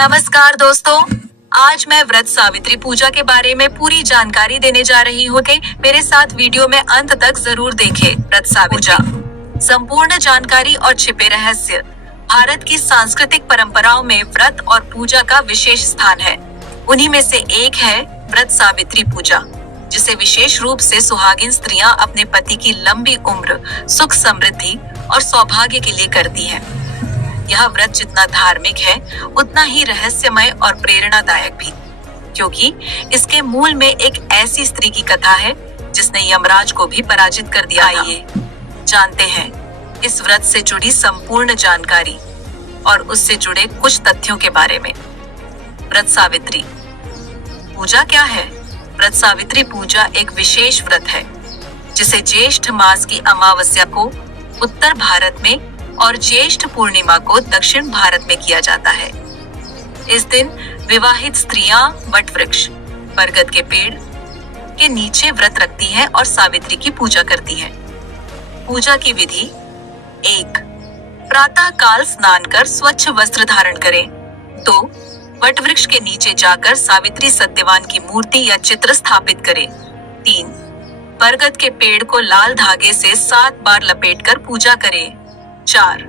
नमस्कार दोस्तों, आज मैं व्रत सावित्री पूजा के बारे में पूरी जानकारी देने जा रही हूँ कि मेरे साथ वीडियो में अंत तक जरूर देखें। व्रत सावित्री पूजा, संपूर्ण जानकारी और छिपे रहस्य। भारत की सांस्कृतिक परंपराओं में व्रत और पूजा का विशेष स्थान है। उन्हीं में से एक है व्रत सावित्री पूजा, जिसे विशेष रूप से सुहागिन स्त्रियां अपने पति की लंबी उम्र, सुख समृद्धि और सौभाग्य के लिए करती हैं। यह व्रत जितना धार्मिक है उतना ही रहस्यमय और प्रेरणादायक भी, क्योंकि इसके मूल में एक ऐसी स्त्री की कथा है जिसने यमराज को भी पराजित कर दिया। आइए जानते हैं इस व्रत से जुड़ी संपूर्ण जानकारी और उससे जुड़े कुछ तथ्यों के बारे में। व्रत सावित्री पूजा क्या है? व्रत सावित्री पूजा एक विशेष व्रत है जिसे ज्येष्ठ मास की अमावस्या को उत्तर भारत में और ज्येष्ठ पूर्णिमा को दक्षिण भारत में किया जाता है। इस दिन विवाहित स्त्रियां वट वृक्ष, बरगद के पेड़ के नीचे व्रत रखती हैं और सावित्री की पूजा करती हैं। पूजा की विधि: 1. प्रातः काल स्नान कर स्वच्छ वस्त्र धारण करें। 2. वट वृक्ष के नीचे जाकर सावित्री सत्यवान की मूर्ति या चित्र स्थापित करें। 3. बरगद के पेड़ को लाल धागे से 7 बार लपेटकर पूजा करें। 4.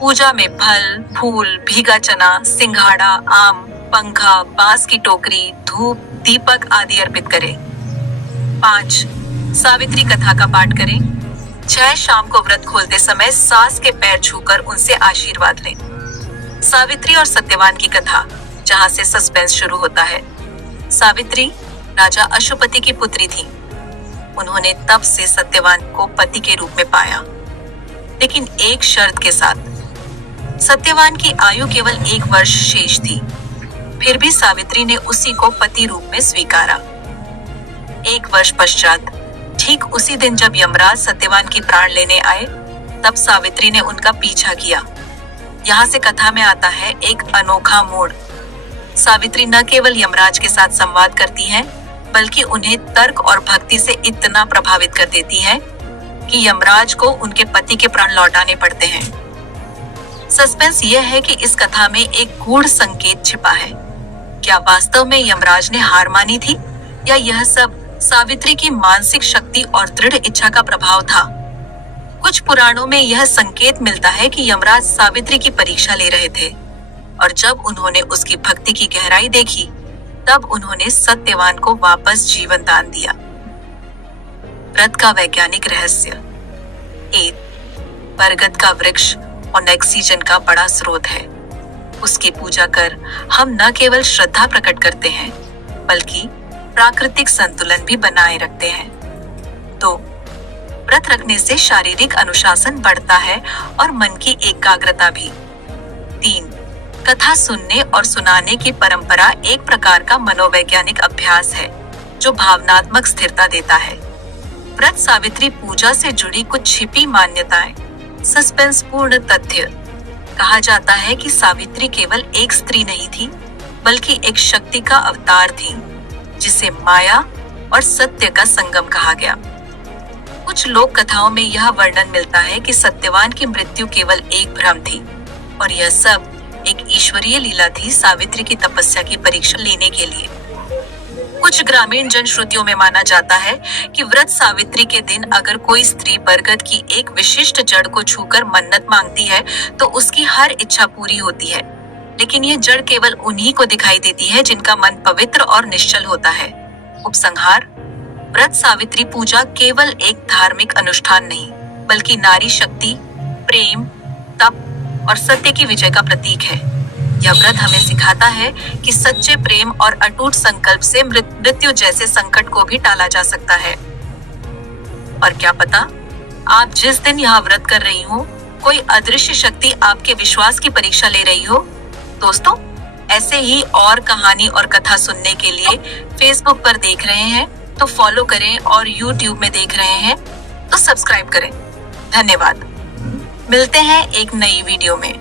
पूजा में फल, फूल, भीगा चना, सिंघाड़ा, आम, पंखा, बांस की टोकरी, धूप, दीपक आदि अर्पित करें। 5. सावित्री कथा का पाठ करें। 6. शाम को व्रत खोलते समय सास के पैर छूकर उनसे आशीर्वाद लें। सावित्री और सत्यवान की कथा, जहां से सस्पेंस शुरू होता है। सावित्री राजा अशुपति की पुत्री थी। उन्होंने तब से सत्यवान को पति के रूप में पाया, लेकिन एक शर्त के साथ। सत्यवान की आयु केवल 1 वर्ष शेष थी, फिर भी सावित्री ने उसी को पति रूप में स्वीकारा। 1 वर्ष पश्चात, ठीक उसी दिन जब यमराज सत्यवान की प्राण लेने आए, तब सावित्री ने उनका पीछा किया। यहाँ से कथा में आता है एक अनोखा मोड़। सावित्री न केवल यमराज के साथ संवाद करती हैं, बल्कि उन्हें तर्क और भक्ति से इतना प्रभावित कर देती हैं कि यमराज को उनके पति के प्राण लौटाने पड़ते हैं। सस्पेंस यह है कि इस कथा में एक गूढ़ संकेत छिपा है। क्या वास्तव में यमराज ने हार मानी थी, या यह सब सावित्री की मानसिक शक्ति और दृढ़ इच्छा का प्रभाव था? कुछ पुराणों में यह संकेत मिलता है कि यमराज सावित्री की परीक्षा ले रहे थे, और जब उन्होंने उसकी भक्ति की गहराई देखी, तब उन्होंने सत्यवान को वापस जीवन दान दिया। व्रत का वैज्ञानिक रहस्य: 1. बरगद का वृक्ष ऑक्सीजन का बड़ा स्रोत है। उसकी पूजा कर हम न केवल श्रद्धा प्रकट करते हैं, बल्कि प्राकृतिक संतुलन भी बनाए रखते हैं। 2. व्रत रखने से शारीरिक अनुशासन बढ़ता है और मन की एकाग्रता भी। 3. कथा सुनने और सुनाने की परंपरा एक प्रकार का मनोवैज्ञानिक अभ्यास है जो भावनात्मक स्थिरता देता है। व्रत सावित्री पूजा से जुड़ी कुछ छिपी मान्यताएं। सस्पेंस पूर्ण तथ्य: कहा जाता है कि सावित्री केवल एक स्त्री नहीं थी, बल्कि एक शक्ति का अवतार थी, जिसे माया और सत्य का संगम कहा गया। कुछ लोक कथाओं में यह वर्णन मिलता है कि सत्यवान की मृत्यु केवल एक भ्रम थी, और यह सब एक ईश्वरीय लीला थी सावित्री की तपस्या की परीक्षा लेने के लिए। कुछ ग्रामीण जनश्रुतियों में माना जाता है कि व्रत सावित्री के दिन अगर कोई स्त्री बरगद की एक विशिष्ट जड़ को छूकर मन्नत मांगती है तो उसकी हर इच्छा पूरी होती है, लेकिन ये जड़ केवल उन्हीं को दिखाई देती है जिनका मन पवित्र और निश्चल होता है। उपसंहार: व्रत सावित्री पूजा केवल एक धार्मिक अनुष्ठान नहीं, बल्कि नारी शक्ति, प्रेम, तप और सत्य की विजय का प्रतीक है। यह व्रत हमें सिखाता है कि सच्चे प्रेम और अटूट संकल्प से मृत्यु जैसे संकट को भी टाला जा सकता है। और क्या पता, आप जिस दिन यह व्रत कर रही हो, कोई अदृश्य शक्ति आपके विश्वास की परीक्षा ले रही हो। दोस्तों, ऐसे ही और कहानी और कथा सुनने के लिए फेसबुक पर देख रहे हैं तो फॉलो करें, और यूट्यूब में देख रहे हैं तो सब्सक्राइब करें। धन्यवाद। मिलते हैं एक नई वीडियो में।